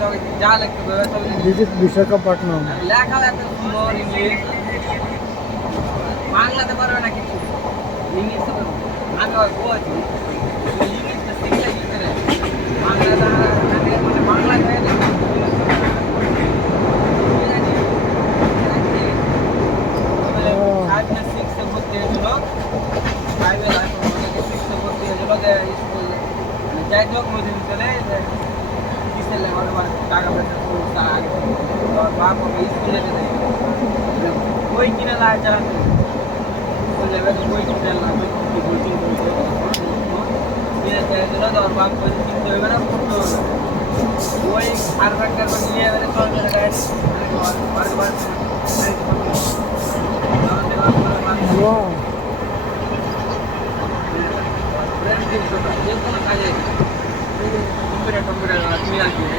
যা লিখতে হবে সব This is Visakhapatnam. লেখা এত সুন্দর ইংলিশ বাংলাতে পারবে না কিছু ইংলিশ তো আমি আর বলছি ইংলিশটা শিখলে কি করে বাংলাটা মানে বাংলা হয়ে যাবে ফাইভে সিক্সে ভর্তি হয়েছিল ফাইভে সিক্সে ভর্তি হয়েছিল যে স্কুল যাই হোক মধ্যে চলে কিসের লেখার টাকা পয়সা সমস্যা আগে তোর বাপ ওকে স্কুলে যেতে বই কিনে লাই চালাতে ওই জায়গায় তো বই কিনে না কি বলছি কিনে চাইছিল তোর বাপ বই কিনতে হবে না পড়তে হবে বই কারবার নিয়ে এবারে চল চলে গাড়ি বারবার Wow. যে কোনো কাজে কম্পিউটার তুমি আসবে